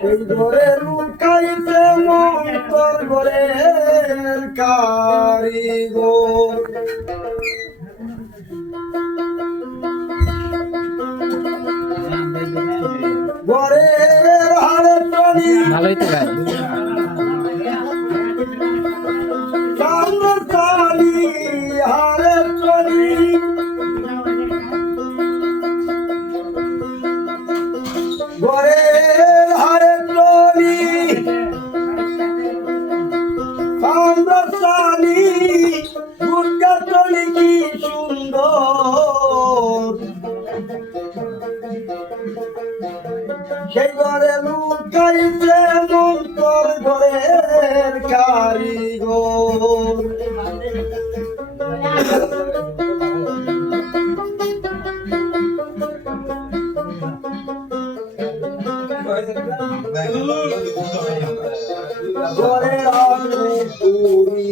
সেই ঘরে লুকাইতে মন্তর ঘরের কারিগর। ঘরের হারে প্রাণী ভালোই তো ঘরের হারে প্রাণী কামর কালি গুন্ডা টলি কি সুন্দর। সেই ঘরে লুকাইছে মন্তর ঘরের কারিগর। ধরে অনেক দূরি